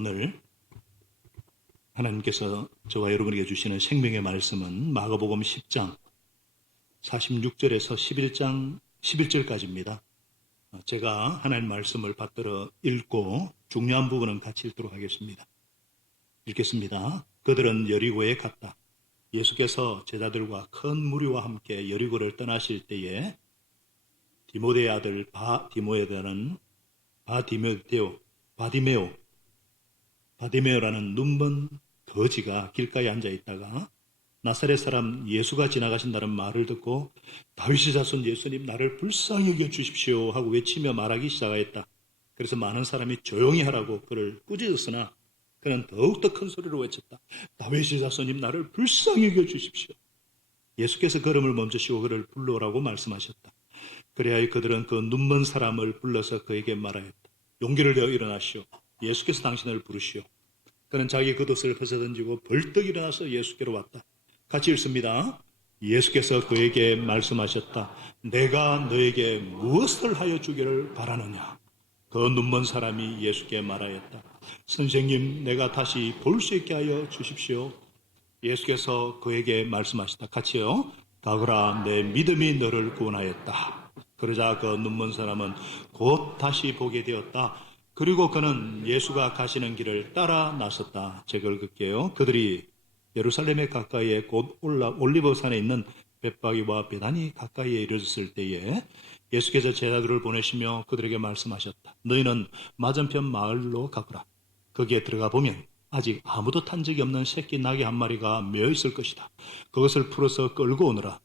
오늘 하나님께서 저와 여러분에게 주시는 생명의 말씀은 마가복음 10장 46절에서 11장 11절까지입니다. 제가 하나님 말씀을 받들어 읽고 중요한 부분은 같이 읽도록 하겠습니다. 읽겠습니다. 그들은 여리고에 갔다. 예수께서 제자들과 큰 무리와 함께 여리고를 떠나실 때에 디모데의 아들 바디메오라는 눈먼 거지가 길가에 앉아 있다가 나사렛 사람 예수가 지나가신다는 말을 듣고 다윗의 자손 예수님 나를 불쌍히 여겨 주십시오 하고 외치며 말하기 시작하였다. 그래서 많은 사람이 조용히 하라고 그를 꾸짖었으나 그는 더욱더 큰 소리로 외쳤다. 다윗의 자손님 나를 불쌍히 여겨 주십시오. 예수께서 걸음을 멈추시고 그를 불러오라고 말씀하셨다. 그래야 그들은 그 눈먼 사람을 불러서 그에게 말하였다. 용기를 내어 일어나시오. 예수께서 당신을 부르시오. 그는 자기 겉옷을 벗어던지고 벌떡 일어나서 예수께로 왔다. 같이 읽습니다. 예수께서 그에게 말씀하셨다. 내가 너에게 무엇을 하여 주기를 바라느냐? 그 눈먼 사람이 예수께 말하였다. 선생님, 내가 다시 볼 수 있게 하여 주십시오. 예수께서 그에게 말씀하셨다. 같이요. 가거라, 내 믿음이 너를 구원하였다. 그러자 그 눈먼 사람은 곧 다시 보게 되었다. 그리고 그는 예수가 가시는 길을 따라 나섰다. 제가 읽을게요. 그들이 예루살렘에 가까이에 곧 올리브산에 있는 벳바기와 베다니 가까이에 이르렀을 때에 예수께서 제자들을 보내시며 그들에게 말씀하셨다. 너희는 맞은편 마을로 가거라. 거기에 들어가 보면 아직 아무도 탄 적이 없는 새끼 나귀 한 마리가 메어 있을 것이다. 그것을 풀어서 끌고 오너라.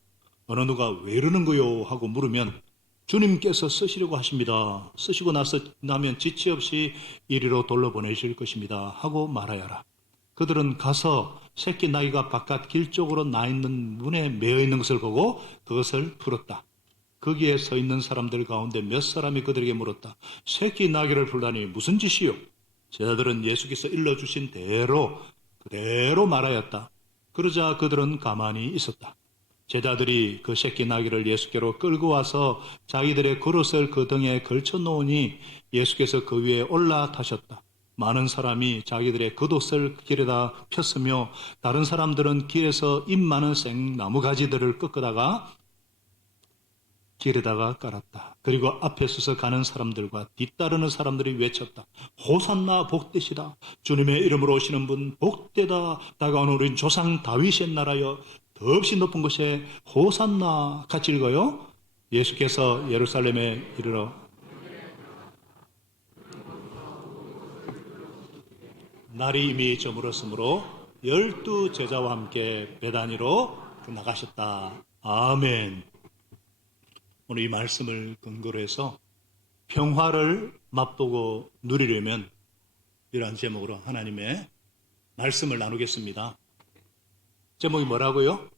어느 누가 왜 이러는 거요? 하고 물으면 주님께서 쓰시려고 하십니다. 쓰시고 나면 지체 없이 이리로 돌려보내실 것입니다. 하고 말하여라. 그들은 가서 새끼 나귀가 바깥 길 쪽으로 나 있는 문에 메어 있는 것을 보고 그것을 풀었다. 거기에 서 있는 사람들 가운데 몇 사람이 그들에게 물었다. 새끼 나귀를 풀다니 무슨 짓이요? 제자들은 예수께서 일러주신 그대로 말하였다. 그러자 그들은 가만히 있었다. 제자들이 그 새끼 나귀를 예수께로 끌고 와서 자기들의 겉옷을 그 등에 걸쳐 놓으니 예수께서 그 위에 올라타셨다. 많은 사람이 자기들의 겉옷을 길에다 폈으며 다른 사람들은 길에서 잎 많은 생나무 가지들을 꺾다가 길에다가 깔았다. 그리고 앞에 서서 가는 사람들과 뒤따르는 사람들이 외쳤다. 호산나 복되시다. 주님의 이름으로 오시는 분 복되다. 다가오는 우리 조상 다윗의 나라여 더없이 높은 곳에 호산나. 같이 읽어요. 예수께서 예루살렘에 이르러 날이 이미 저물었으므로 12 제자와 함께 베다니로 나가셨다. 아멘. 오늘 이 말씀을 근거로 해서 평화를 맛보고 누리려면 이러한 제목으로 하나님의 말씀을 나누겠습니다. 제목이 뭐라고요?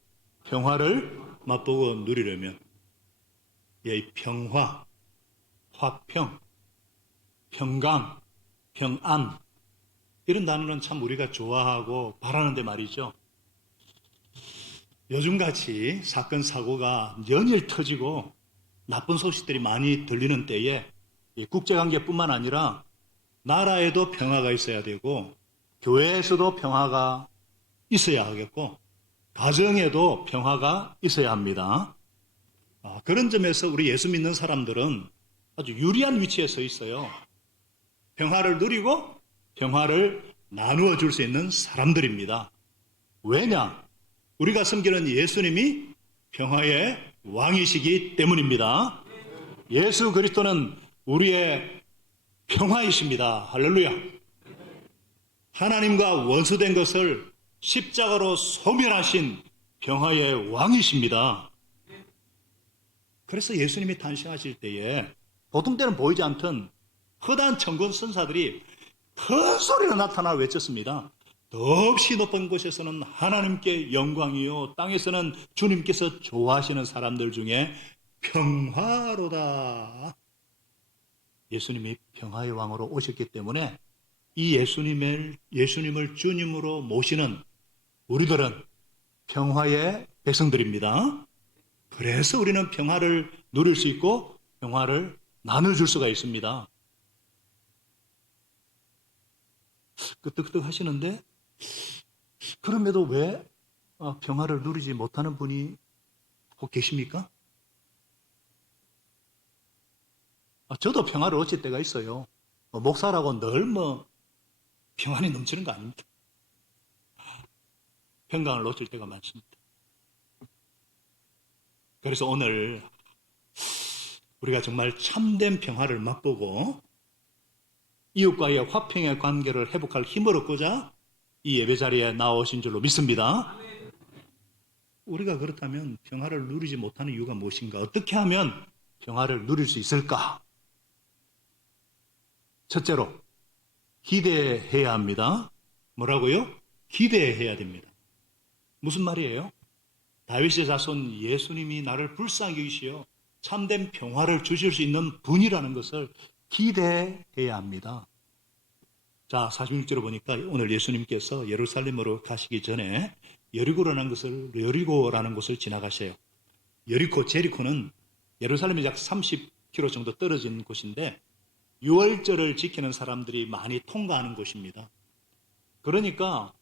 평화를 맛보고 누리려면. 이 평화, 화평, 평강, 평안 이런 단어는 참 우리가 좋아하고 바라는데 말이죠. 요즘같이 사건 사고가 연일 터지고 나쁜 소식들이 많이 들리는 때에 국제관계뿐만 아니라 나라에도 평화가 있어야 되고 교회에서도 평화가 있어야 하겠고 가정에도 평화가 있어야 합니다. 그런 점에서 우리 예수 믿는 사람들은 아주 유리한 위치에 서 있어요. 평화를 누리고 평화를 나누어 줄 수 있는 사람들입니다. 왜냐? 우리가 섬기는 예수님이 평화의 왕이시기 때문입니다. 예수 그리스도는 우리의 평화이십니다. 할렐루야. 하나님과 원수된 것을 십자가로 소멸하신 평화의 왕이십니다. 그래서 예수님이 탄생하실 때에 보통 때는 보이지 않던 허다한 천군 선사들이 큰 소리로 나타나 외쳤습니다. 더없이 높은 곳에서는 하나님께 영광이요 땅에서는 주님께서 좋아하시는 사람들 중에 평화로다. 예수님이 평화의 왕으로 오셨기 때문에 이 예수님을 주님으로 모시는 우리들은 평화의 백성들입니다. 그래서 우리는 평화를 누릴 수 있고 평화를 나눠줄 수가 있습니다. 끄떡끄떡 하시는데 그럼에도 왜 평화를 누리지 못하는 분이 혹 계십니까? 저도 평화를 얻을 때가 있어요. 목사라고 늘 평안이 넘치는 거 아닙니다. 평강을 놓칠 때가 많습니다. 그래서 오늘 우리가 정말 참된 평화를 맛보고 이웃과의 화평의 관계를 회복할 힘을 얻고자 이 예배 자리에 나오신 줄로 믿습니다. 우리가 그렇다면 평화를 누리지 못하는 이유가 무엇인가? 어떻게 하면 평화를 누릴 수 있을까? 첫째로 기대해야 합니다. 뭐라고요? 기대해야 됩니다. 무슨 말이에요? 다윗의 자손 예수님이 나를 불쌍히 여기시어 참된 평화를 주실 수 있는 분이라는 것을 기대해야 합니다. 자, 46절을 보니까 오늘 예수님께서 예루살렘으로 가시기 전에 여리고라는 곳을 지나가셔요. 여리고, 제리코는 예루살렘이 약 30km 정도 떨어진 곳인데 유월절을 지키는 사람들이 많이 통과하는 곳입니다. 그러니까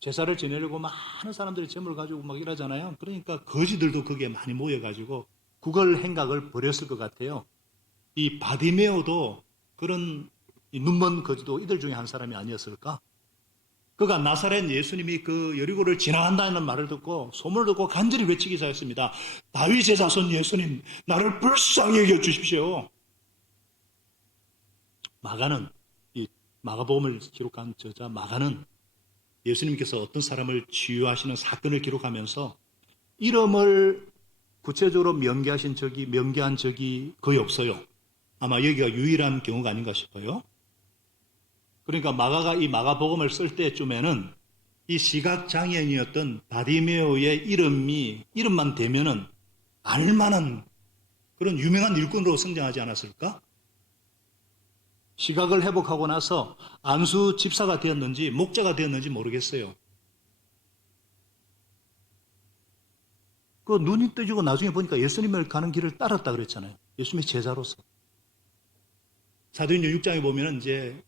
제사를 지내려고 많은 사람들이 점을 가지고 막 이러잖아요. 그러니까 거지들도 거기에 많이 모여가지고 구걸 행각을 벌였을 것 같아요. 이 바디메오도 그런 눈먼 거지도 이들 중에 한 사람이 아니었을까? 그가 나사렛 예수님이 그 여리고를 지나간다는 말을 듣고 소문을 듣고 간절히 외치기 시작했습니다. 다윗의 자손 예수님, 나를 불쌍히 여겨 주십시오. 마가는, 이 마가복음을 기록한 저자 마가는 예수님께서 어떤 사람을 치유하시는 사건을 기록하면서 이름을 구체적으로 명기한 적이 거의 없어요. 아마 여기가 유일한 경우가 아닌가 싶어요. 그러니까 마가가 이 마가복음을 쓸 때쯤에는 이 시각장애인이었던 바디메오의 이름만 대면은 알만한 그런 유명한 일꾼으로 성장하지 않았을까? 시각을 회복하고 나서 안수 집사가 되었는지 목자가 되었는지 모르겠어요. 그 눈이 떠지고 나중에 보니까 예수님을 가는 길을 따랐다 그랬잖아요. 예수님의 제자로서. 사도행전 6장에 보면은 이제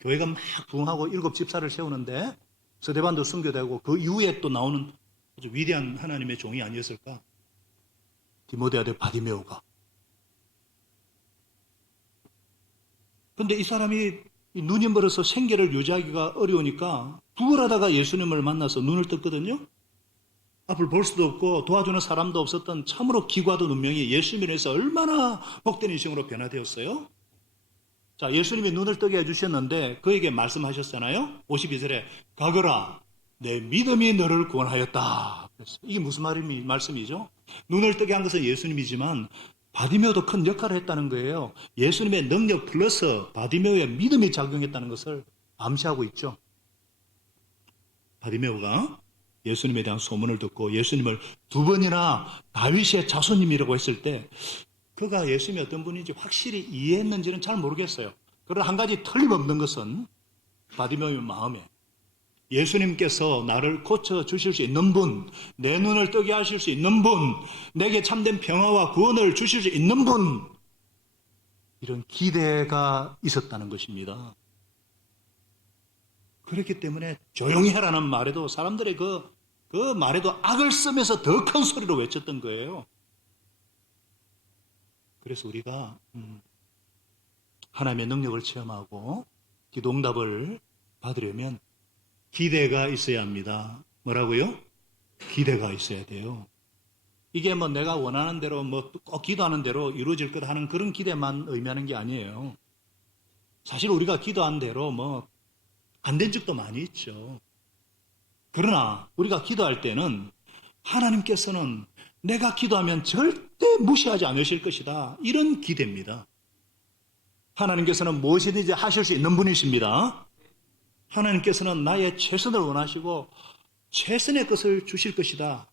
교회가 막 부흥하고 7 집사를 세우는데 스데반도 순교되고 그 이후에 또 나오는 아주 위대한 하나님의 종이 아니었을까? 디모데 아들 바디메오가. 근데 이 사람이 눈이 멀어서 생계를 유지하기가 어려우니까 구걸하다가 예수님을 만나서 눈을 떴거든요. 앞을 볼 수도 없고 도와주는 사람도 없었던 참으로 기과도 눈명이 예수님을 위해서 얼마나 복된 인생으로 변화되었어요. 자, 예수님이 눈을 뜨게 해주셨는데 그에게 말씀하셨잖아요. 52절에 가거라, 내 믿음이 너를 구원하였다. 이게 무슨 말씀이죠? 눈을 뜨게 한 것은 예수님이지만 바디메오도 큰 역할을 했다는 거예요. 예수님의 능력 플러스 바디메오의 믿음이 작용했다는 것을 암시하고 있죠. 바디메오가 예수님에 대한 소문을 듣고 예수님을 2번이나 다윗의 자손님이라고 했을 때 그가 예수님이 어떤 분인지 확실히 이해했는지는 잘 모르겠어요. 그러나 한 가지 틀림없는 것은 바디메오의 마음에 예수님께서 나를 고쳐주실 수 있는 분, 내 눈을 뜨게 하실 수 있는 분, 내게 참된 평화와 구원을 주실 수 있는 분, 이런 기대가 있었다는 것입니다. 그렇기 때문에 조용히 하라는 말에도 사람들의 그 말에도 악을 쓰면서 더 큰 소리로 외쳤던 거예요. 그래서 우리가 하나님의 능력을 체험하고 기도응답을 받으려면 기대가 있어야 합니다. 뭐라고요? 기대가 있어야 돼요. 이게 내가 원하는 대로 꼭 기도하는 대로 이루어질 것 하는 그런 기대만 의미하는 게 아니에요. 사실 우리가 기도한 대로 안 된 적도 많이 있죠. 그러나 우리가 기도할 때는 하나님께서는 내가 기도하면 절대 무시하지 않으실 것이다. 이런 기대입니다. 하나님께서는 무엇이든지 하실 수 있는 분이십니다. 하나님께서는 나의 최선을 원하시고 최선의 것을 주실 것이다.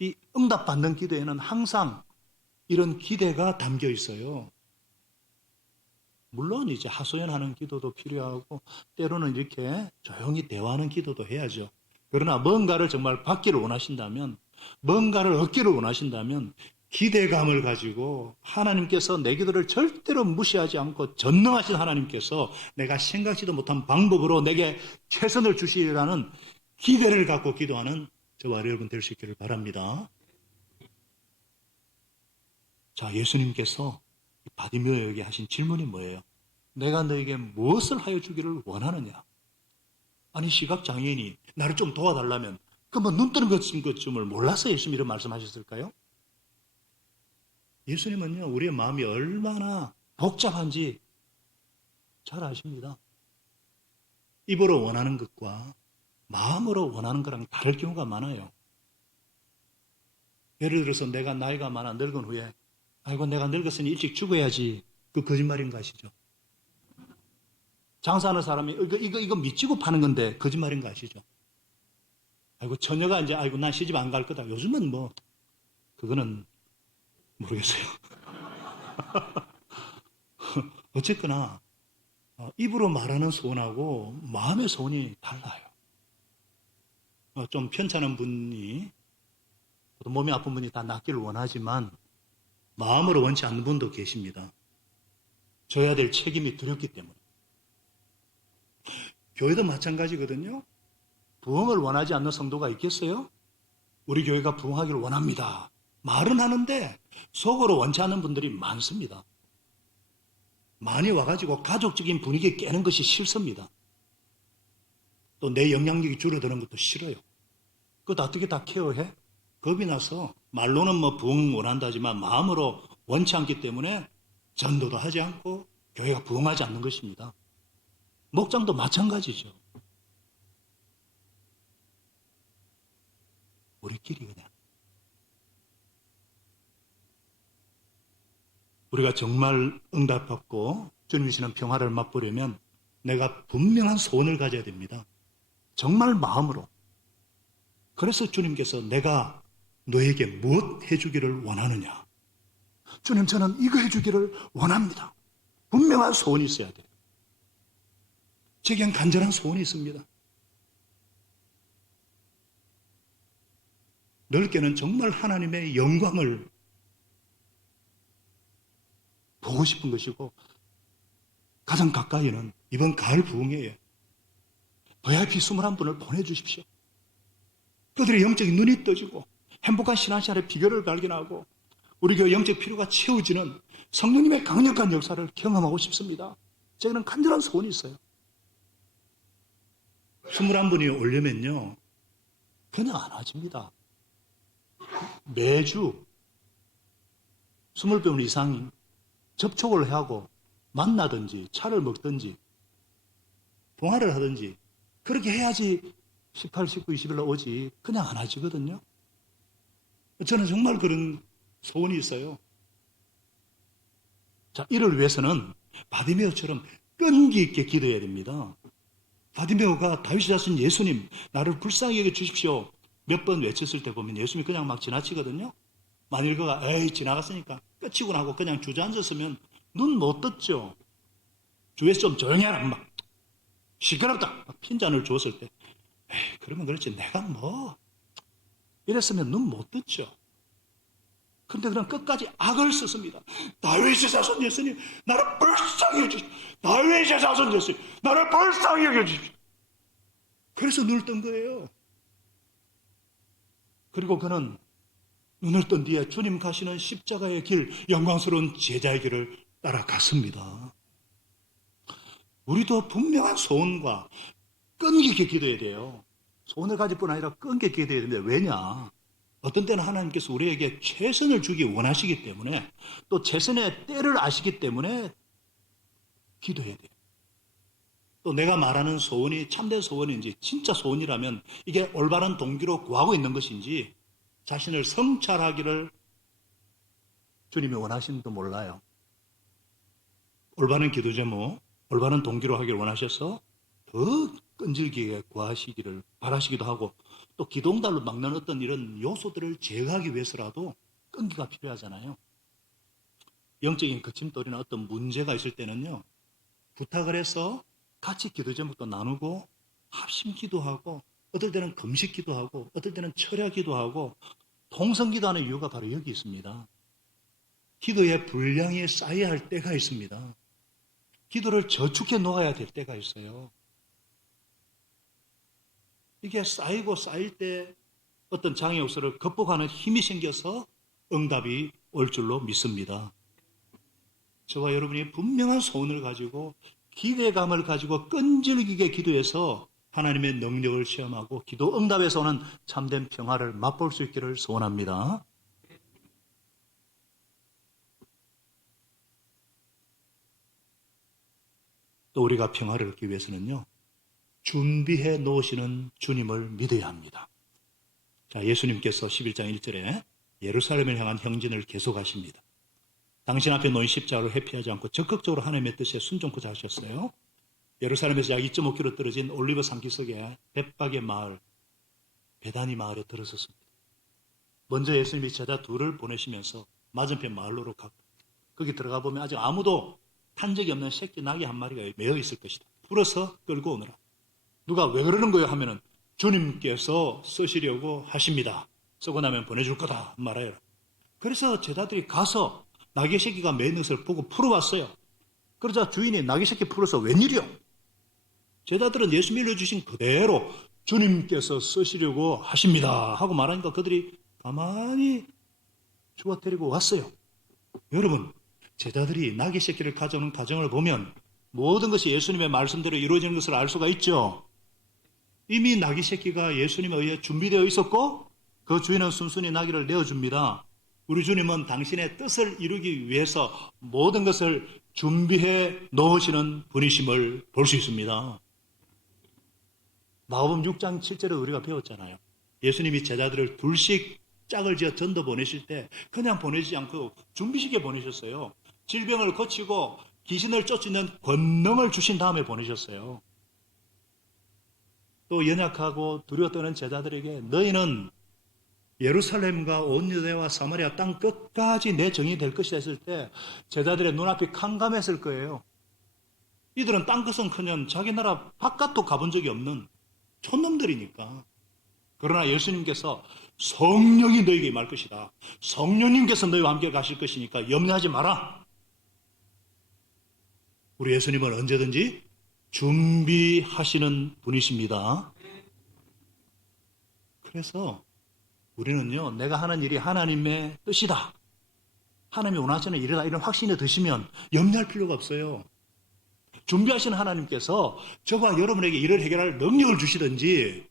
이 응답받는 기도에는 항상 이런 기대가 담겨 있어요. 물론 이제 하소연하는 기도도 필요하고 때로는 이렇게 조용히 대화하는 기도도 해야죠. 그러나 뭔가를 정말 받기를 원하신다면, 뭔가를 얻기를 원하신다면 기대감을 가지고 하나님께서 내 기도를 절대로 무시하지 않고 전능하신 하나님께서 내가 생각지도 못한 방법으로 내게 최선을 주시리라는 기대를 갖고 기도하는 저와 여러분 될 수 있기를 바랍니다. 자, 예수님께서 바디메오에게 하신 질문이 뭐예요? 내가 너에게 무엇을 하여 주기를 원하느냐? 아니, 시각장애인이 나를 좀 도와달라면 그러면 눈 뜨는 것쯤을 몰라서 예수님 이런 말씀하셨을까요? 예수님은요, 우리의 마음이 얼마나 복잡한지 잘 아십니다. 입으로 원하는 것과 마음으로 원하는 거랑 다를 경우가 많아요. 예를 들어서 내가 나이가 많아 늙은 후에 아이고 내가 늙었으니 일찍 죽어야지, 그 거짓말인 거 아시죠? 장사하는 사람이 이거 미치고 파는 건데 거짓말인 거 아시죠? 아이고 처녀가 이제 아이고 난 시집 안 갈 거다. 요즘은 뭐 그거는 모르겠어요. 어쨌거나 입으로 말하는 소원하고 마음의 소원이 달라요. 좀 편찮은 분이, 몸이 아픈 분이 다 낫기를 원하지만 마음으로 원치 않는 분도 계십니다. 져야 될 책임이 두렵기 때문에. 교회도 마찬가지거든요. 부흥을 원하지 않는 성도가 있겠어요? 우리 교회가 부흥하기를 원합니다. 말은 하는데 속으로 원치 않는 분들이 많습니다. 많이 와가지고 가족적인 분위기 깨는 것이 싫습니다. 또 내 영향력이 줄어드는 것도 싫어요. 그것도 어떻게 다 케어해? 겁이 나서 말로는 뭐 부흥 원한다지만 마음으로 원치 않기 때문에 전도도 하지 않고 교회가 부흥하지 않는 것입니다. 목장도 마찬가지죠. 우리끼리 그냥. 우리가 정말 응답받고 주님 주시는 평화를 맛보려면 내가 분명한 소원을 가져야 됩니다. 정말 마음으로. 그래서 주님께서 내가 너에게 무엇 해주기를 원하느냐? 주님, 저는 이거 해주기를 원합니다. 분명한 소원이 있어야 돼요. 제겐 간절한 소원이 있습니다. 넓게는 정말 하나님의 영광을 보고 싶은 것이고, 가장 가까이는 이번 가을 부흥회에 VIP 21분을 보내주십시오. 그들의 영적인 눈이 떠지고 행복한 신앙생활의 비결을 발견하고 우리 교회 영적 필요가 채워지는 성령님의 강력한 역사를 경험하고 싶습니다. 저는 간절한 소원이 있어요. 21분이 오려면요, 그냥 안 와집니다. 매주 20분 이상 접촉을 하고 만나든지 차를 먹든지 동화를 하든지 그렇게 해야지 18, 19, 20일로 오지 그냥 안 하지거든요. 저는 정말 그런 소원이 있어요. 자, 이를 위해서는 바디메오처럼 끈기 있게 기도해야 됩니다. 바디메오가 다윗이 자신 예수님 나를 불쌍히 여겨 주십시오 몇 번 외쳤을 때 보면 예수님이 그냥 막 지나치거든요. 만일 그가 에이 지나갔으니까 끝이고 나고 그냥 주저앉았으면 눈 못 떴죠. 주위에서 좀 조용히 하라 막 시끄럽다 핀잔을 줬을 때 에이 그러면 그렇지 내가 뭐 이랬으면 눈 못 떴죠. 근데 그럼 끝까지 악을 썼습니다. 다윗의 자손 예수님 나를 불쌍히 여겨주십시오. 다윗의 자손 예수님 나를 불쌍히 여겨주십시오. 그래서 눈을 뜬 거예요. 그리고 그는 눈을 뜬 뒤에 주님 가시는 십자가의 길, 영광스러운 제자의 길을 따라갔습니다. 우리도 분명한 소원과 끈기 있게 기도해야 돼요. 소원을 가질 뿐 아니라 끈기 있게 기도해야 되는데 왜냐? 어떤 때는 하나님께서 우리에게 최선을 주기 원하시기 때문에 또 최선의 때를 아시기 때문에 기도해야 돼요. 또 내가 말하는 소원이 참된 소원인지 진짜 소원이라면 이게 올바른 동기로 구하고 있는 것인지 자신을 성찰하기를 주님이 원하시는지도 몰라요. 올바른 기도 제목, 올바른 동기로 하기를 원하셔서 더 끈질기게 구하시기를 바라시기도 하고 또 기도응답을 막는 어떤 이런 요소들을 제거하기 위해서라도 끈기가 필요하잖아요. 영적인 거침돌이나 어떤 문제가 있을 때는요, 부탁을 해서 같이 기도 제목도 나누고 합심 기도하고 어떨 때는 금식 기도하고 어떨 때는 철야 기도하고 통성 기도하는 이유가 바로 여기 있습니다. 기도의 분량이 쌓여야 할 때가 있습니다. 기도를 저축해 놓아야 될 때가 있어요. 이게 쌓이고 쌓일 때 어떤 장애 요소를 극복하는 힘이 생겨서 응답이 올 줄로 믿습니다. 저와 여러분이 분명한 소원을 가지고 기대감을 가지고 끈질기게 기도해서 하나님의 능력을 체험하고 기도 응답에서 오는 참된 평화를 맛볼 수 있기를 소원합니다. 또 우리가 평화를 얻기 위해서는요, 준비해 놓으시는 주님을 믿어야 합니다. 자, 예수님께서 11장 1절에 예루살렘을 향한 행진을 계속하십니다. 당신 앞에 놓인 십자가를 회피하지 않고 적극적으로 하나님의 뜻에 순종코자 하셨어요. 예루살렘에서 약 2.5km 떨어진 올리브 산기슭에 벳박의 마을, 베다니 마을에 들어섰습니다. 먼저 예수님이 제자 둘을 보내시면서 맞은편 마을로 가고 거기 들어가 보면 아직 아무도 탄 적이 없는 새끼 나귀 한 마리가 매어 있을 것이다. 풀어서 끌고 오느라. 누가 왜 그러는 거예요 하면은 주님께서 쓰시려고 하십니다. 쓰고 나면 보내줄 거다 말아요. 그래서 제자들이 가서 나귀 새끼가 매는 것을 보고 풀어봤어요. 그러자 주인이 나귀 새끼 풀어서 웬일이요? 제자들은 예수 밀려주신 그대로 주님께서 쓰시려고 하십니다 하고 말하니까 그들이 가만히 주워 데리고 왔어요. 여러분, 제자들이 나귀 새끼를 가져오는 과정을 보면 모든 것이 예수님의 말씀대로 이루어지는 것을 알 수가 있죠. 이미 나귀 새끼가 예수님에 의해 준비되어 있었고 그 주인은 순순히 나귀를 내어줍니다. 우리 주님은 당신의 뜻을 이루기 위해서 모든 것을 준비해 놓으시는 분이심을 볼 수 있습니다. 마가복음 6장 7절에 우리가 배웠잖아요. 예수님이 제자들을 둘씩 짝을 지어 전도 보내실 때 그냥 보내지 않고 준비시켜 보내셨어요. 질병을 고치고 귀신을 쫓는 권능을 주신 다음에 보내셨어요. 또 연약하고 두려워 떠는 제자들에게 너희는 예루살렘과 온 유대와 사마리아 땅 끝까지 내 정이 될 것이다 했을 때 제자들의 눈앞이 캄캄했을 거예요. 이들은 땅 끝은커녕 자기 나라 바깥도 가본 적이 없는 촌놈들이니까. 그러나 예수님께서 성령이 너에게 임할 것이다. 성령님께서 너희와 함께 가실 것이니까 염려하지 마라. 우리 예수님은 언제든지 준비하시는 분이십니다. 그래서 우리는요, 내가 하는 일이 하나님의 뜻이다. 하나님이 원하시는 일이다. 이런 확신이 드시면 염려할 필요가 없어요. 준비하시는 하나님께서 저와 여러분에게 일을 해결할 능력을 주시든지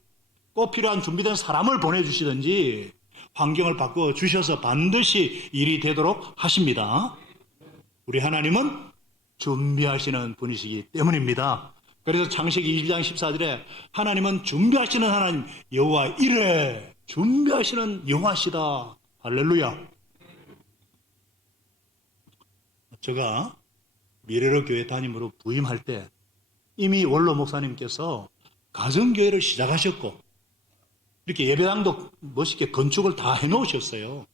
꼭 필요한 준비된 사람을 보내주시든지 환경을 바꿔 주셔서 반드시 일이 되도록 하십니다. 우리 하나님은 준비하시는 분이시기 때문입니다. 그래서 창세기 20장 14절에 하나님은 준비하시는 하나님 여호와 이래 준비하시는 여호와시다. 할렐루야. 제가 미래로 교회 담임으로 부임할 때 이미 원로 목사님께서 가정교회를 시작하셨고 이렇게 예배당도 멋있게 건축을 다 해놓으셨어요.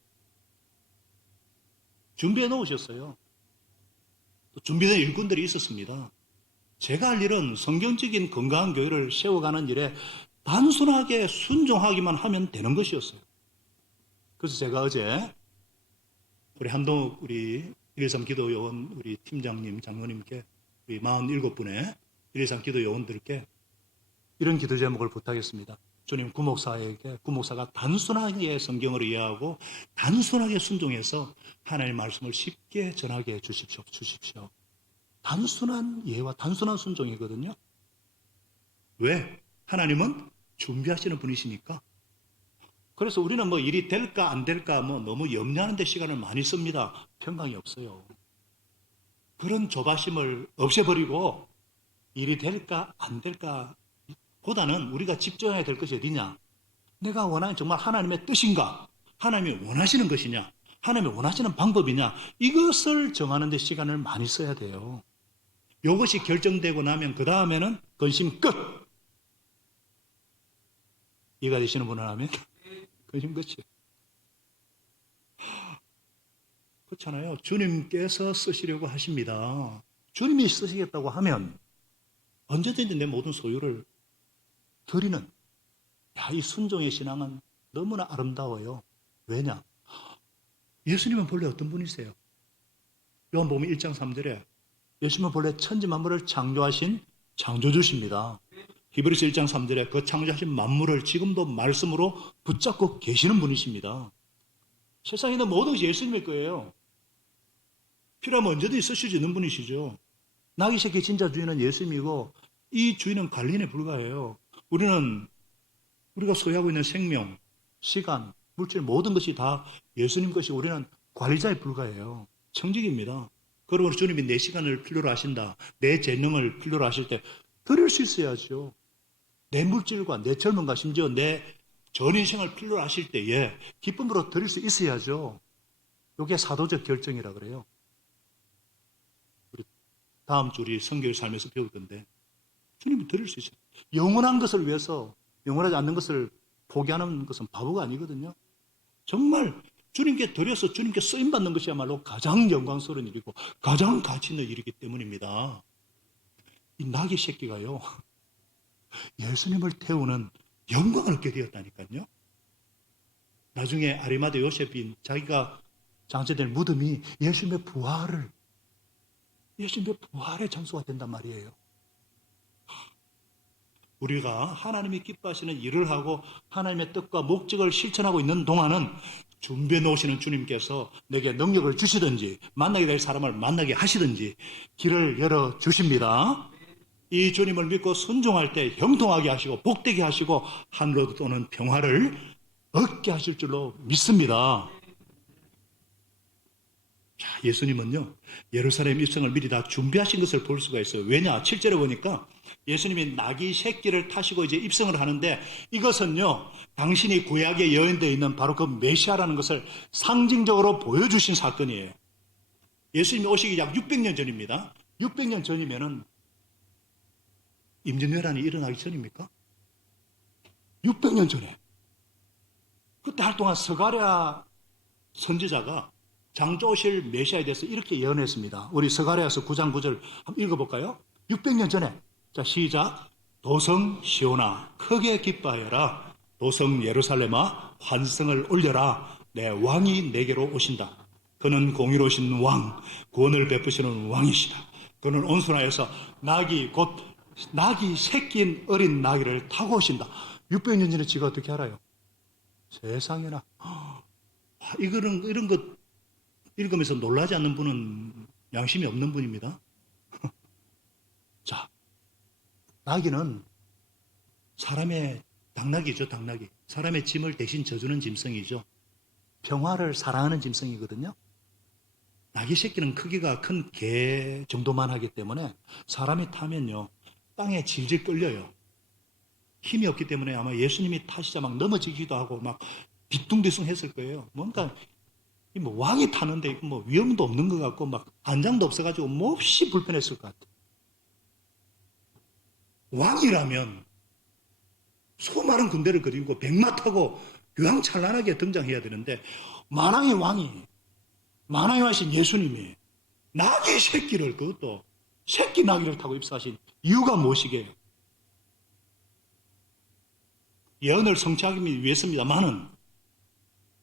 준비해 놓으셨어요. 또 준비된 일꾼들이 있었습니다. 제가 할 일은 성경적인 건강한 교회를 세워가는 일에 단순하게 순종하기만 하면 되는 것이었어요. 그래서 제가 어제 우리 한동욱 우리 123 기도 요원 우리 팀장님, 장로님께 우리 47분의 123 기도 요원들께 이런 기도 제목을 부탁했습니다. 주님, 구목사가 단순하게 성경을 이해하고 단순하게 순종해서 하나님의 말씀을 쉽게 전하게 해 주십시오. 단순한 이해와 단순한 순종이거든요. 왜? 하나님은 준비하시는 분이시니까. 그래서 우리는 뭐 일이 될까 안 될까 뭐 너무 염려하는 데 시간을 많이 씁니다. 평강이 없어요. 그런 조바심을 없애버리고 일이 될까 안 될까 보다는 우리가 집중해야 될 것이 어디냐? 내가 원하는 정말 하나님의 뜻인가? 하나님이 원하시는 것이냐? 하나님이 원하시는 방법이냐? 이것을 정하는 데 시간을 많이 써야 돼요. 이것이 결정되고 나면 그 다음에는 근심 끝! 이해가 되시는 분은 하면 근심 끝이에요. 그렇잖아요. 주님께서 쓰시려고 하십니다. 주님이 쓰시겠다고 하면 언제든지 내 모든 소유를 드리는 이 순종의 신앙은 너무나 아름다워요. 왜냐? 예수님은 본래 어떤 분이세요? 요한복음 1장 3절에 예수님은 본래 천지 만물을 창조하신 창조주십니다. 히브리서 1장 3절에 그 창조하신 만물을 지금도 말씀으로 붙잡고 계시는 분이십니다. 세상에 있는 모든 것이 예수님일 거예요. 필요하면 언제든지 쓰실 수 있는 분이시죠. 나귀 새끼 진짜 주인은 예수님이고 이 주인은 관리인에 불과해요. 우리가 소유하고 있는 생명, 시간, 물질 모든 것이 다 예수님 것이 우리는 관리자에 불과해요. 청직입니다. 그러므로 주님이 내 시간을 필요로 하신다. 내 재능을 필요로 하실 때 드릴 수 있어야죠. 내 물질과 내 젊음과 심지어 내 전 인생을 필요로 하실 때에 기쁨으로 드릴 수 있어야죠. 이게 사도적 결정이라 그래요. 우리 다음 주 우리 성경을 살면서 배울 건데 주님이 드릴 수 있어요. 영원한 것을 위해서 영원하지 않는 것을 포기하는 것은 바보가 아니거든요. 정말 주님께 드려서 주님께 쓰임받는 것이야말로 가장 영광스러운 일이고 가장 가치 있는 일이기 때문입니다. 이 나귀 새끼가요, 예수님을 태우는 영광을 얻게 되었다니까요. 나중에 아리마대 요셉인 자기가 장사된 무덤이 예수님의 부활의 장소가 된단 말이에요. 우리가 하나님이 기뻐하시는 일을 하고 하나님의 뜻과 목적을 실천하고 있는 동안은 준비해 놓으시는 주님께서 내게 능력을 주시든지 만나게 될 사람을 만나게 하시든지 길을 열어 주십니다. 이 주님을 믿고 순종할 때 형통하게 하시고 복되게 하시고 하늘로부터 오는 평화를 얻게 하실 줄로 믿습니다. 자, 예수님은요, 예루살렘 입성을 미리 다 준비하신 것을 볼 수가 있어요. 왜냐? 7절에 보니까 예수님이 나귀 새끼를 타시고 이제 입성을 하는데 이것은요, 당신이 구약에 예언되어 있는 바로 그 메시아라는 것을 상징적으로 보여주신 사건이에요. 예수님이 오시기 약 600년 전입니다. 600년 전이면은 임진왜란이 일어나기 전입니까? 600년 전에. 그때 할 동안 스가랴 선지자가 장조 오실 메시아에 대해서 이렇게 예언했습니다. 우리 스가랴서 9장 9절 한번 읽어볼까요? 600년 전에. 자, 시작. 도성 시온아 크게 기뻐하여라. 도성 예루살렘아 환성을 올려라. 내 왕이 내게로 오신다. 그는 공의로우신 왕, 구원을 베푸시는 왕이시다. 그는 온순하여서 낙이 새낀 어린 나귀를 타고 오신다. 600년 전에 지가 어떻게 알아요? 세상에나. 이런 것 읽으면서 놀라지 않는 분은 양심이 없는 분입니다. 자, 나귀는 사람의 당나귀죠, 당나귀. 사람의 짐을 대신 져주는 짐승이죠. 평화를 사랑하는 짐승이거든요. 나귀 새끼는 크기가 큰 개 정도만 하기 때문에 사람이 타면요, 땅에 질질 끌려요. 힘이 없기 때문에 아마 예수님이 타시자 막 넘어지기도 하고 막 뒤뚱뒤뚱 했을 거예요. 뭔가 뭐 왕이 타는데 뭐 위험도 없는 것 같고 막 안장도 없어가지고 몹시 불편했을 것 같아요. 왕이라면 수많은 군대를 그리고 백마 타고 교황찬란하게 등장해야 되는데 만왕의 왕이 만왕의 왕이신 예수님이 나귀 새끼를 그것도 새끼 나귀를 타고 입사하신 이유가 무엇이게요? 예언을 성취하기 위해서입니다만은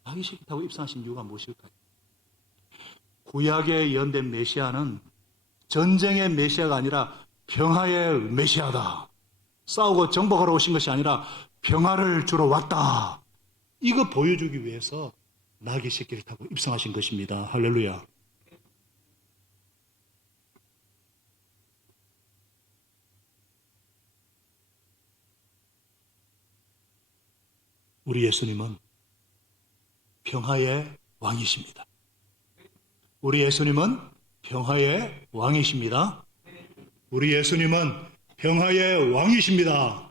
나귀 새끼 타고 입사하신 이유가 무엇일까요? 구약에 예언된 메시아는 전쟁의 메시아가 아니라 평화의 메시아다. 싸우고 정복하러 오신 것이 아니라 평화를 주러 왔다. 이거 보여주기 위해서 나귀 새끼를 타고 입성하신 것입니다. 할렐루야. 우리 예수님은 평화의 왕이십니다. 우리 예수님은 평화의 왕이십니다. 우리 예수님은 평화의 왕이십니다.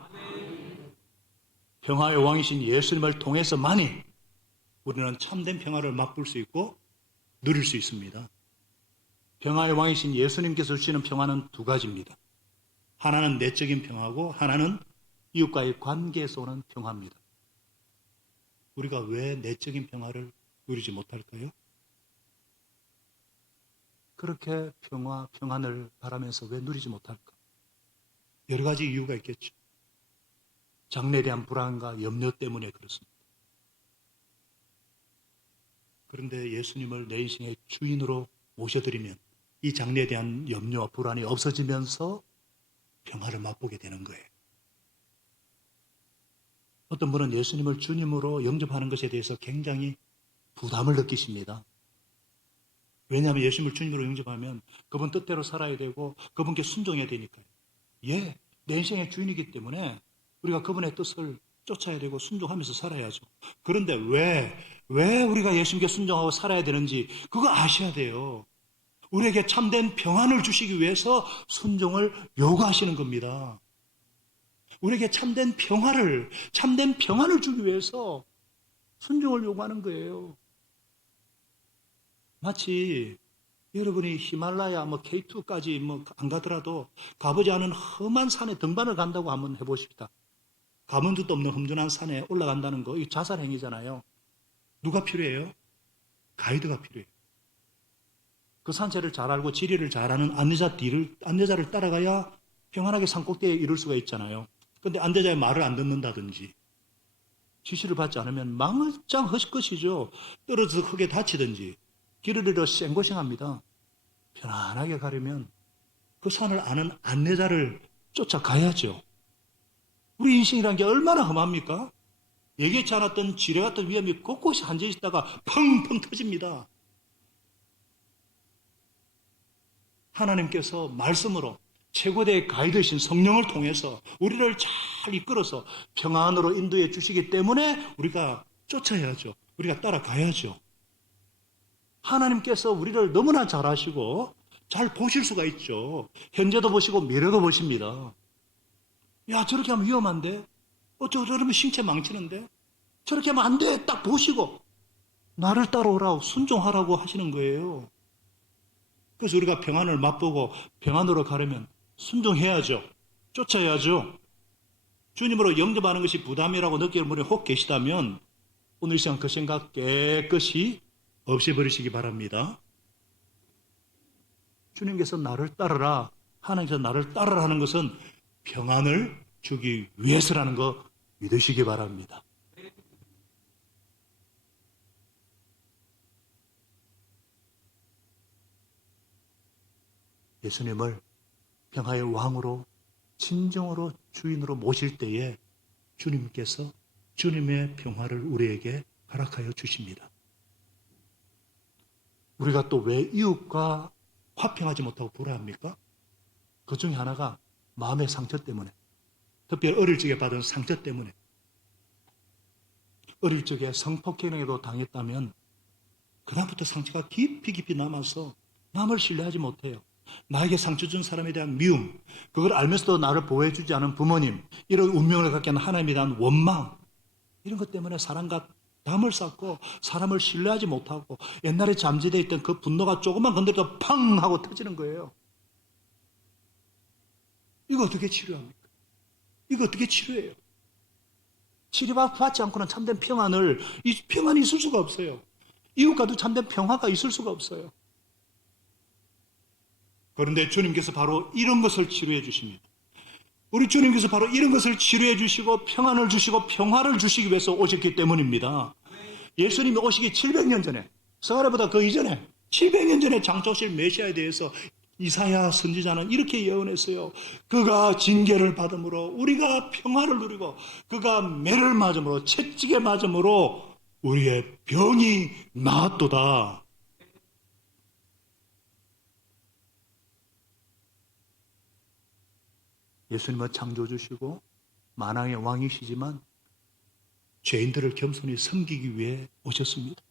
평화의 왕이신 예수님을 통해서만이 우리는 참된 평화를 맛볼 수 있고 누릴 수 있습니다. 평화의 왕이신 예수님께서 주시는 평화는 두 가지입니다. 하나는 내적인 평화고 하나는 이웃과의 관계에서 오는 평화입니다. 우리가 왜 내적인 평화를 누리지 못할까요? 그렇게 평안을 바라면서 왜 누리지 못할까? 여러 가지 이유가 있겠죠. 장래에 대한 불안과 염려 때문에 그렇습니다. 그런데 예수님을 내 인생의 주인으로 모셔드리면 이 장래에 대한 염려와 불안이 없어지면서 평화를 맛보게 되는 거예요. 어떤 분은 예수님을 주님으로 영접하는 것에 대해서 굉장히 부담을 느끼십니다. 왜냐하면 예수님을 주님으로 영접하면 그분 뜻대로 살아야 되고 그분께 순종해야 되니까요. 예, 내 인생의 주인이기 때문에 우리가 그분의 뜻을 쫓아야 되고 순종하면서 살아야죠. 그런데 왜 우리가 예수님께 순종하고 살아야 되는지 그거 아셔야 돼요. 우리에게 참된 평안을 주시기 위해서 순종을 요구하시는 겁니다. 우리에게 참된 평안을 주기 위해서 순종을 요구하는 거예요. 마치 여러분이 히말라야 K2까지 안 가더라도 가보지 않은 험한 산에 등반을 간다고 한번 해보십시다. 가본 적도 없는 험준한 산에 올라간다는 거, 이거 자살행위잖아요. 누가 필요해요? 가이드가 필요해요. 그 산세를 잘 알고 지리를 잘 아는 안내자를 따라가야 평안하게 산꼭대기에 이룰 수가 있잖아요. 근데 안내자의 말을 안 듣는다든지 지시를 받지 않으면 망을짱 허실 것이죠. 떨어져서 크게 다치든지 길을 잃어 생고생합니다. 편안하게 가려면 그 산을 아는 안내자를 쫓아가야죠. 우리 인생이란 게 얼마나 험합니까? 예기치 않았던 지뢰 같은 위험이 곳곳이 앉아 있다가 펑펑 터집니다. 하나님께서 말씀으로 최고의 가이드이신 성령을 통해서 우리를 잘 이끌어서 평안으로 인도해 주시기 때문에 우리가 쫓아야죠. 우리가 따라가야죠. 하나님께서 우리를 너무나 잘 아시고 잘 보실 수가 있죠. 현재도 보시고 미래도 보십니다. 야, 저렇게 하면 위험한데? 저러면 신체 망치는데? 저렇게 하면 안 돼! 딱 보시고 나를 따라오라고 순종하라고 하시는 거예요. 그래서 우리가 평안을 맛보고 평안으로 가려면 순종해야죠. 쫓아야죠. 주님으로 영접하는 것이 부담이라고 느끼는 분이 혹 계시다면 오늘 이 시간 그 생각 깨끗이 없애버리시기 바랍니다. 주님께서 나를 따르라, 하나님께서 나를 따르라 하는 것은 평안을 주기 위해서라는 거 믿으시기 바랍니다. 예수님을 평화의 왕으로 진정으로 주인으로 모실 때에 주님께서 주님의 평화를 우리에게 허락하여 주십니다. 우리가 또 왜 이웃과 화평하지 못하고 불화합니까? 그 중에 하나가 마음의 상처 때문에, 특별히 어릴 적에 받은 상처 때문에, 어릴 적에 성폭행에도 당했다면 그다음부터 상처가 깊이 남아서 남을 신뢰하지 못해요. 나에게 상처 준 사람에 대한 미움, 그걸 알면서도 나를 보호해주지 않은 부모님, 이런 운명을 갖게 한 하나님에 대한 원망, 이런 것 때문에 사람과 담을 쌓고 사람을 신뢰하지 못하고 옛날에 잠재되어 있던 그 분노가 조금만 건드려도 팡 하고 터지는 거예요. 이거 어떻게 치료합니까? 이거 어떻게 치료해요? 치료받지 않고는 참된 평안을, 이 평안이 있을 수가 없어요. 이웃과도 참된 평화가 있을 수가 없어요. 그런데 주님께서 바로 이런 것을 치료해 주십니다. 우리 주님께서 바로 이런 것을 치료해 주시고 평안을 주시고 평화를 주시기 위해서 오셨기 때문입니다. 예수님이 오시기 700년 전에, 서가랴보다 그 이전에 700년 전에 장초실 메시아에 대해서 이사야 선지자는 이렇게 예언했어요. 그가 징계를 받음으로 우리가 평화를 누리고 그가 매를 맞음으로 채찍에 맞음으로 우리의 병이 나았도다. 예수님은 창조주시고 만왕의 왕이시지만 죄인들을 겸손히 섬기기 위해 오셨습니다.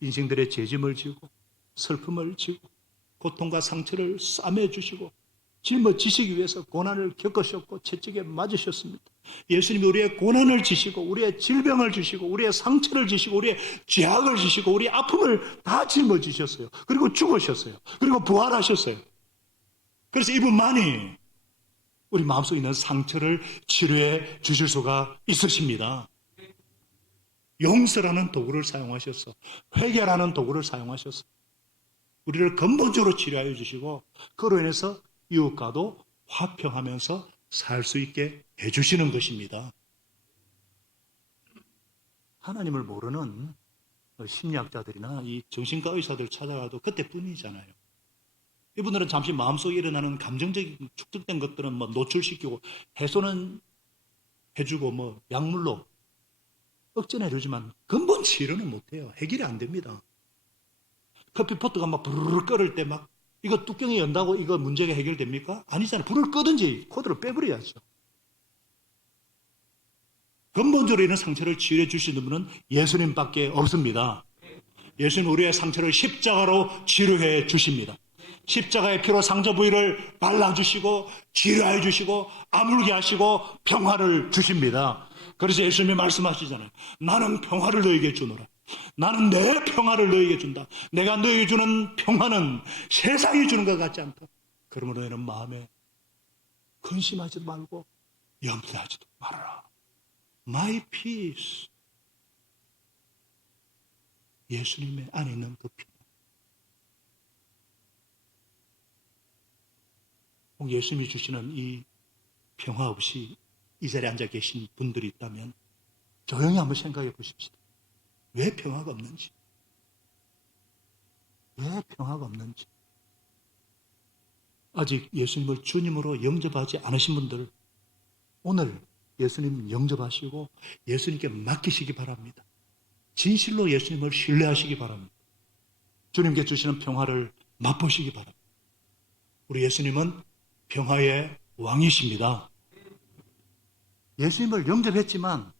인생들의 죄짐을 지고 슬픔을 지고 고통과 상처를 싸매주시고 짊어지시기 위해서 고난을 겪으셨고 채찍에 맞으셨습니다. 예수님이 우리의 고난을 지시고 우리의 질병을 주시고 우리의 상처를 지시고 우리의 죄악을 지시고 우리의 아픔을 다 짊어지셨어요. 그리고 죽으셨어요. 그리고 부활하셨어요. 그래서 이분만이 우리 마음속에 있는 상처를 치료해 주실 수가 있으십니다. 용서라는 도구를 사용하셔서 회개라는 도구를 사용하셔서 우리를 근본적으로 치료하여 주시고 그로 인해서 이웃과도 화평하면서 살 수 있게 해주시는 것입니다. 하나님을 모르는 심리학자들이나 이 정신과 의사들 찾아가도 그때뿐이잖아요. 이분들은 잠시 마음속에 일어나는 감정적인 축적된 것들은 뭐 노출시키고 해소는 해주고 뭐 약물로 억제는 해주지만 근본 치료는 못해요. 해결이 안 됩니다. 커피포트가 막 부르르 끓을 때 막 이거 뚜껑이 연다고 이거 문제가 해결됩니까? 아니잖아요. 불을 끄든지 코드를 빼버려야죠. 근본적으로 이런 상처를 치유해 주시는 분은 예수님밖에 없습니다. 예수님 우리의 상처를 십자가로 치료해 주십니다. 십자가의 피로 상처 부위를 발라주시고 치료해 주시고 아물게 하시고 평화를 주십니다. 그래서 예수님이 말씀하시잖아요. 나는 평화를 너에게 주노라. 나는 내 평화를 너에게 준다. 내가 너에게 주는 평화는 세상이 주는 것 같지 않다. 그러므로 너는 마음에 근심하지도 말고 염려하지도 말아라. My peace. 예수님의 안에 있는 그 평화. 예수님이 주시는 이 평화 없이 이 자리에 앉아 계신 분들이 있다면 조용히 한번 생각해 보십시오. 왜 평화가 없는지. 왜 평화가 없는지. 아직 예수님을 주님으로 영접하지 않으신 분들, 오늘 예수님 영접하시고 예수님께 맡기시기 바랍니다. 진실로 예수님을 신뢰하시기 바랍니다. 주님께 주시는 평화를 맛보시기 바랍니다. 우리 예수님은 평화의 왕이십니다. 예수님을 영접했지만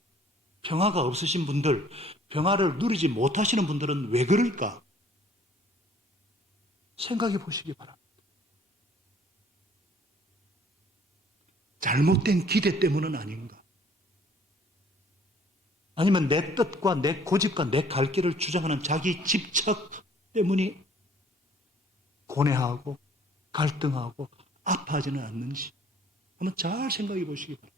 평화가 없으신 분들, 평화를 누리지 못하시는 분들은 왜 그럴까? 생각해 보시기 바랍니다. 잘못된 기대 때문은 아닌가? 아니면 내 뜻과 내 고집과 내 갈 길을 주장하는 자기 집착 때문이 고뇌하고 갈등하고 아파하지는 않는지 한번 잘 생각해 보시기 바랍니다.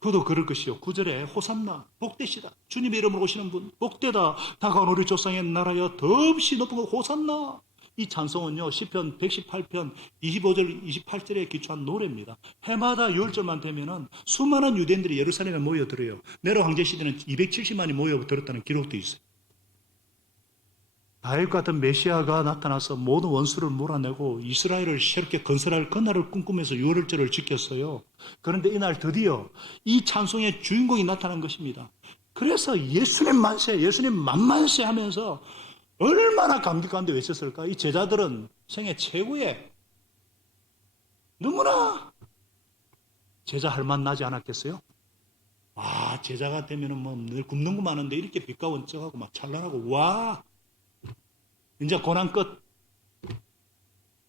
그도 그럴 것이요. 9절에 호산나 복되시다. 주님의 이름으로 오시는 분 복되다. 다가온 우리 조상의 나라여 더없이 높은 것 호산나. 이 찬송은요 시편 118편 25절 28절에 기초한 노래입니다. 해마다 6월절만 되면은 수많은 유대인들이 예루살렘에 모여들어요. 네로 황제 시대는 270만이 모여들었다는 기록도 있어요. 다윗 같은 메시아가 나타나서 모든 원수를 몰아내고 이스라엘을 새롭게 건설할 그날을 꿈꾸면서 6월절을 지켰어요. 그런데 이날 드디어 이 찬송의 주인공이 나타난 것입니다. 그래서 예수님 만세, 예수님 만만세 하면서 얼마나 감격 가운데 외쳤을까? 이 제자들은 생애 최고의 너무나 제자 할 만 나지 않았겠어요? 아, 제자가 되면은 뭐 늘 굽는 거 많은데 이렇게 빛과 원적하고 막 찬란하고 와 이제 고난 끝.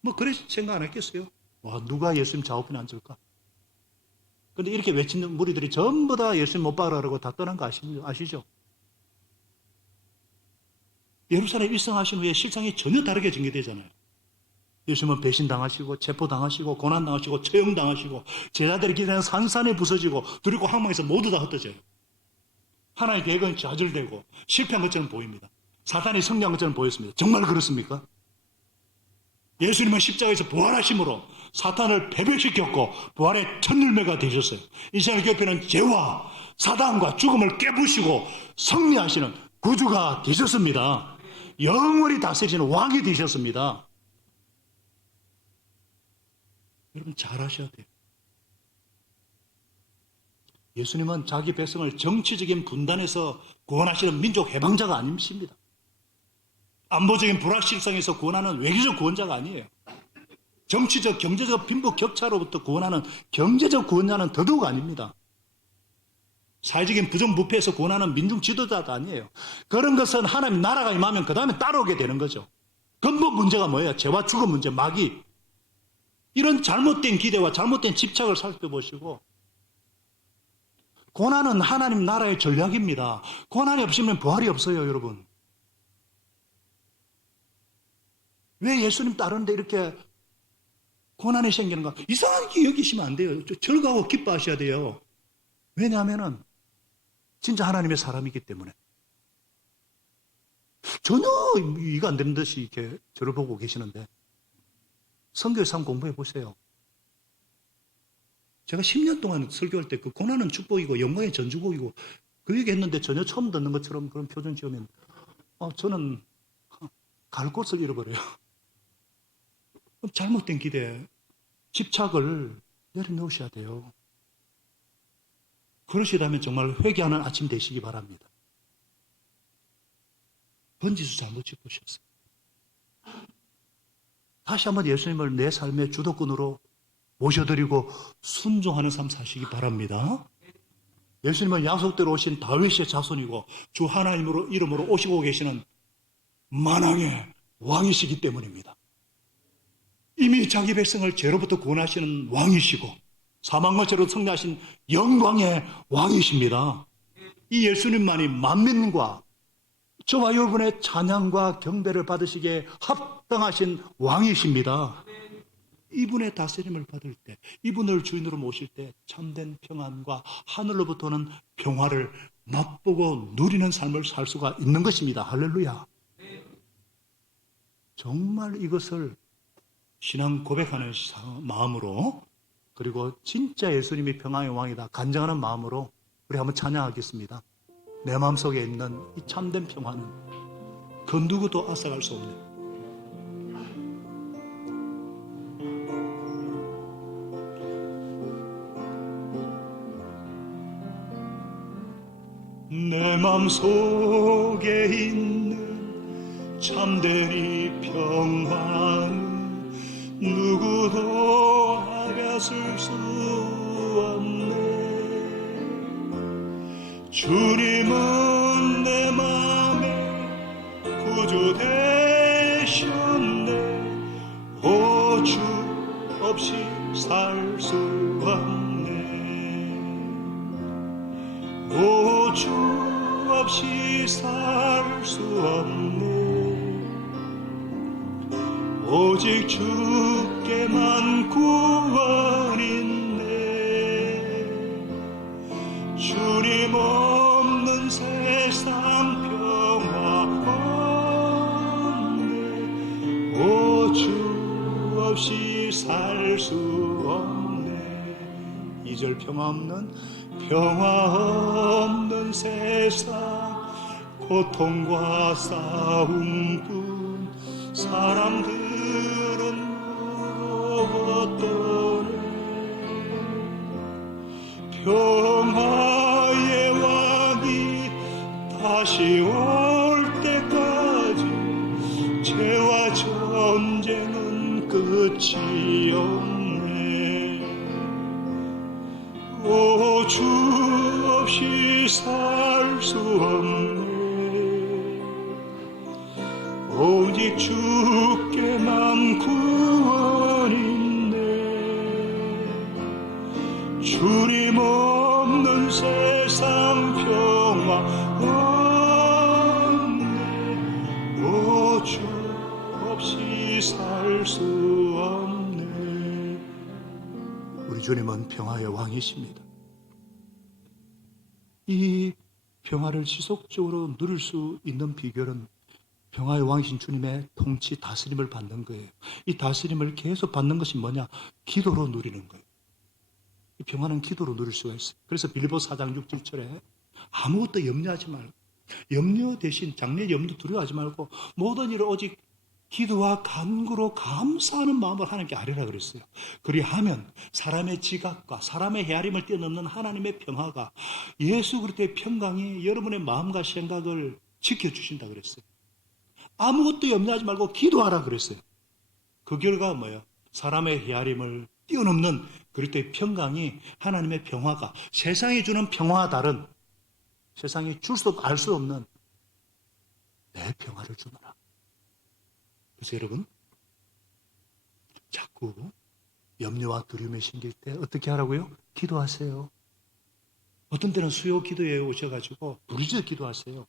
뭐 그래 생각 안 했겠어요? 와, 누가 예수님 좌우편에 앉을까? 근데 이렇게 외치는 무리들이 전부 다 예수님 못 박으라고 다 떠난 거 아시죠? 예루살렘 입성하신 후에 실상이 전혀 다르게 전개되잖아요. 예수님은 배신당하시고 체포당하시고 고난당하시고 처형당하시고 제자들이 기다리는 산산이 부서지고 두렵고 황망해서 모두 다 흩어져요. 하나님의 계획은 좌절되고 실패한 것처럼 보입니다. 사탄이 승리한 것처럼 보였습니다. 정말 그렇습니까? 예수님은 십자가에서 부활하심으로 사탄을 패배시켰고 부활의 첫 열매가 되셨어요. 이스라엘 교회는 죄와 사단과 죽음을 깨부시고 승리하시는 구주가 되셨습니다. 영원히 다스리시는 왕이 되셨습니다. 여러분 잘 아셔야 돼요. 예수님은 자기 백성을 정치적인 분단에서 구원하시는 민족 해방자가 아니십니다. 안보적인 불확실성에서 구원하는 외교적 구원자가 아니에요. 정치적, 경제적 빈부 격차로부터 구원하는 경제적 구원자는 더더욱 아닙니다. 사회적인 부정부패에서 구원하는 민중 지도자도 아니에요. 그런 것은 하나님 나라가 임하면 그 다음에 따라오게 되는 거죠. 근본 문제가 뭐예요? 죄와 죽음 문제, 마귀. 이런 잘못된 기대와 잘못된 집착을 살펴보시고 고난은 하나님 나라의 전략입니다. 고난이 없으면 부활이 없어요, 여러분. 왜 예수님 따르는데 이렇게 고난이 생기는가? 이상하게 여기시면 안 돼요. 즐거워 기뻐하셔야 돼요. 왜냐하면은 진짜 하나님의 사람이기 때문에. 전혀 이해가 안 되는 듯이 이렇게 저를 보고 계시는데 선교에서 한번 공부해 보세요. 제가 10년 동안 설교할 때 그 고난은 축복이고 영광의 전주곡이고 그 얘기 했는데 전혀 처음 듣는 것처럼 그런 표정 지으면 저는 갈 곳을 잃어버려요. 그럼 잘못된 길에 집착을 내려놓으셔야 돼요. 그러시다면 정말 회개하는 아침 되시기 바랍니다. 번지수 잘못 짚으셨어요. 다시 한번 예수님을 내 삶의 주도권으로 모셔드리고 순종하는 삶 사시기 바랍니다. 예수님은 약속대로 오신 다윗의 자손이고 주 하나님으로 이름으로 오시고 계시는 만왕의 왕이시기 때문입니다. 이미 자기 백성을 죄로부터 구원하시는 왕이시고 사망과 죄로 승리하신 영광의 왕이십니다. 이 예수님만이 만민과 저와 여러분의 찬양과 경배를 받으시기에 합당하신 왕이십니다. 이분의 다스림을 받을 때, 이분을 주인으로 모실 때 참된 평안과 하늘로부터는 평화를 맛보고 누리는 삶을 살 수가 있는 것입니다. 할렐루야. 정말 이것을 신앙 고백하는 마음으로, 그리고 진짜 예수님이 평화의 왕이다 간증하는 마음으로 우리 한번 찬양하겠습니다. 내 마음속에 있는 이 참된 평화는 그 누구도 앗아갈 수 없는, 내 맘속에 있는 참된 이 평화는 누구도 알아볼 수 없네. 주님은 내 맘에 구주 되셨네. 오, 주 없이 살 수 없네. 오, 주 없이 살 수 없네. 오직 주께만 구원 있네. 주님 없는 세상 평화 없네. 오, 주 없이 살 수 없네. 2절 평화 없는 세상, 고통과 싸움뿐 사람들은 무엇도네. 평화의 왕이 다시 올 때까지 죄와 전쟁은 끝이 없네. 오, 주 없이 살 수 없네. 오직 주께만 구원 있네. 주님 없는 세상 평화 없네. 오, 주 없이 살 수 없네. 우리 주님은 평화의 왕이십니다. 이 평화를 지속적으로 누릴 수 있는 비결은 평화의 왕이신 주님의 통치 다스림을 받는 거예요. 이 다스림을 계속 받는 것이 뭐냐? 기도로 누리는 거예요. 이 평화는 기도로 누릴 수가 있어요. 그래서 빌립보 4장 6, 7절에 아무것도 염려하지 말고, 염려 대신 장래 염려 두려워하지 말고 모든 일을 오직 기도와 간구로 감사하는 마음을 하나님께 아뢰라 그랬어요. 그리하면 사람의 지각과 사람의 헤아림을 뛰어넘는 하나님의 평화가, 예수 그리스도의 평강이 여러분의 마음과 생각을 지켜주신다 그랬어요. 아무것도 염려하지 말고 기도하라 그랬어요. 그 결과가 뭐예요? 사람의 헤아림을 뛰어넘는 그리스도의 평강이, 하나님의 평화가, 세상이 주는 평화와 다른, 세상이 줄 수 알 수 없는 내 평화를 주노라. 그래서 여러분, 자꾸 염려와 두려움이 생길 때 어떻게 하라고요? 기도하세요. 어떤 때는 수요 기도에 오셔가지고 부르짖어 기도하세요.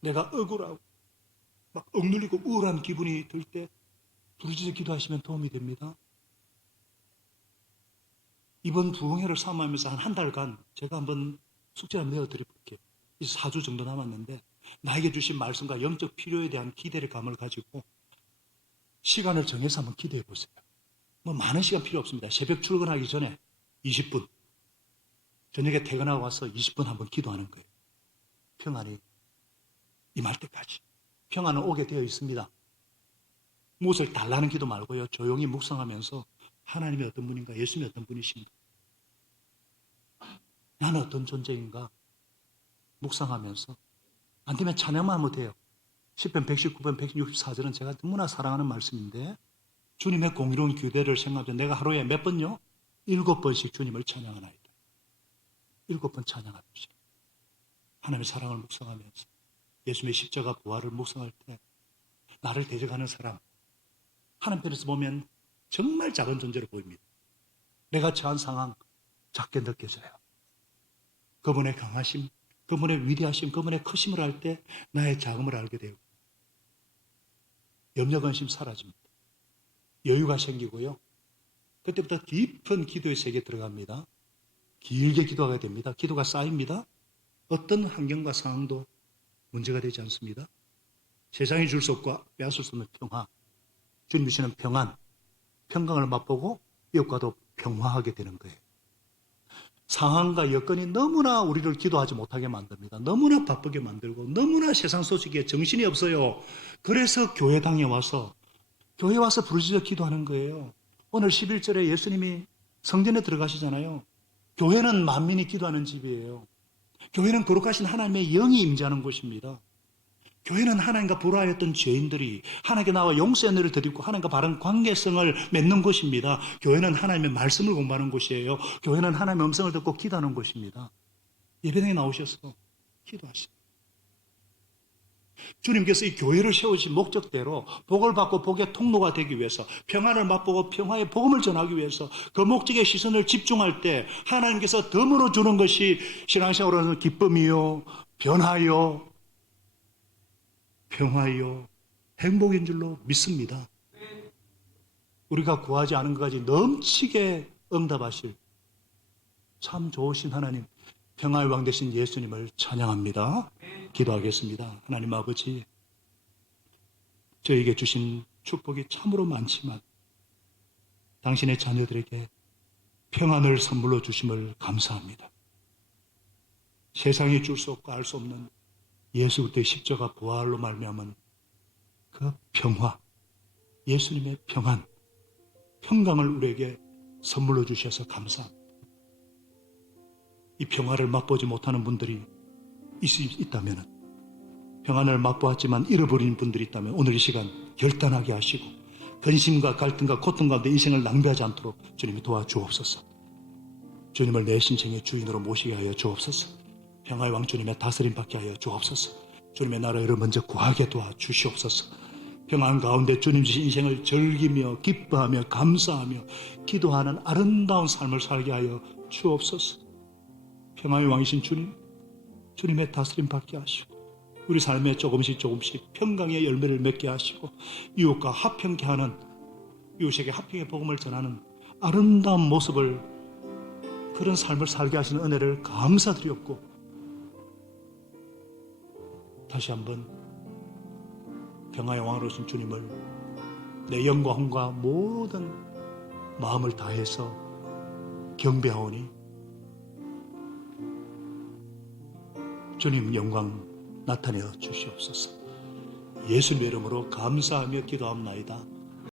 내가 억울하고 막 억눌리고 우울한 기분이 들 때 부르짖어 기도하시면 도움이 됩니다. 이번 부흥회를 사모하면서 한 달간 제가 한번 숙제를 한번 내어드려볼게요. 이제 4주 정도 남았는데 나에게 주신 말씀과 영적 필요에 대한 기대를 감을 가지고 시간을 정해서 한번 기도해 보세요. 뭐 많은 시간 필요 없습니다. 새벽 출근하기 전에 20분, 저녁에 퇴근하고 와서 20분 한번 기도하는 거예요. 평안이 임할 때까지. 평안은 오게 되어 있습니다. 무엇을 달라는 기도 말고요. 조용히 묵상하면서 하나님이 어떤 분인가, 예수님이 어떤 분이신가, 나는 어떤 존재인가 묵상하면서, 안 되면 찬양만 하면 돼요. 시편 119편 164절은 제가 너무나 사랑하는 말씀인데, 주님의 공의로운 규례를 생각하면 내가 하루에 몇 번요? 7번씩 주님을 찬양하나이다. 7번 찬양합시다. 하나님의 사랑을 묵상하면서 예수님의 십자가 부활을 묵상할 때 나를 대적하는 사람, 하나님 편에서 보면 정말 작은 존재로 보입니다. 내가 처한 상황 작게 느껴져요. 그분의 강하심, 그분의 위대하심, 그분의 크심을 알 때 나의 작음을 알게 되고 염려 근심 사라집니다. 여유가 생기고요. 그때부터 깊은 기도의 세계에 들어갑니다. 길게 기도하게 됩니다. 기도가 쌓입니다. 어떤 환경과 상황도 문제가 되지 않습니다. 세상이 줄 수 없고 빼앗을 수 없는 평화, 주님 주시는 평안, 평강을 맛보고 이웃과도 평화하게 되는 거예요. 상황과 여건이 너무나 우리를 기도하지 못하게 만듭니다. 너무나 바쁘게 만들고 너무나 세상 소식에 정신이 없어요. 그래서 교회당에 와서 교회 와서 부르짖어 기도하는 거예요. 오늘 11절에 예수님이 성전에 들어가시잖아요. 교회는 만민이 기도하는 집이에요. 교회는 거룩하신 하나님의 영이 임재하는 곳입니다. 교회는 하나님과 불화했던 죄인들이 하나님께 나와 용서의 은혜를 드리고 하나님과 바른 관계성을 맺는 곳입니다. 교회는 하나님의 말씀을 공부하는 곳이에요. 교회는 하나님의 음성을 듣고 기도하는 곳입니다. 예배당에 나오셔서 기도하십니다. 주님께서 이 교회를 세우신 목적대로 복을 받고 복의 통로가 되기 위해서, 평안을 맛보고 평화의 복음을 전하기 위해서 그 목적에 시선을 집중할 때 하나님께서 덤으로 주는 것이 신앙생활로는 기쁨이요, 변화요, 평화요, 행복인 줄로 믿습니다. 우리가 구하지 않은 것까지 넘치게 응답하실 참 좋으신 하나님, 평화의 왕 되신 예수님을 찬양합니다. 기도하겠습니다. 하나님 아버지, 저에게 주신 축복이 참으로 많지만 당신의 자녀들에게 평안을 선물로 주심을 감사합니다. 세상이 줄 수 없고 알 수 없는 예수 그리스도의 십자가 부활로 말미암은 그 평화, 예수님의 평안, 평강을 우리에게 선물로 주셔서 감사합니다. 이 평화를 맛보지 못하는 분들이 있다면, 평안을 맛보았지만 잃어버린 분들이 있다면 오늘 이 시간 결단하게 하시고 근심과 갈등과 고통 가운데 인생을 낭비하지 않도록 주님이 도와주옵소서. 주님을 내 신생의 주인으로 모시게 하여 주옵소서. 평화의 왕 주님의 다스림 받게 하여 주옵소서. 주님의 나라를 먼저 구하게 도와주시옵소서. 평안 가운데 주님 주신 인생을 즐기며 기뻐하며 감사하며 기도하는 아름다운 삶을 살게 하여 주옵소서. 평화의 왕이신 주님, 주님의 다스림 받게 하시고 우리 삶에 조금씩 평강의 열매를 맺게 하시고 이웃과 화평케 하는, 이웃에게 화평의 복음을 전하는 아름다운 모습을, 그런 삶을 살게 하시는 은혜를 감사드리옵고, 다시 한번 평화의 왕으로신 주님을 내 영과 혼과 모든 마음을 다해서 경배하오니 주님 영광 나타내어 주시옵소서. 예수님의 이름으로 감사하며 기도합나이다.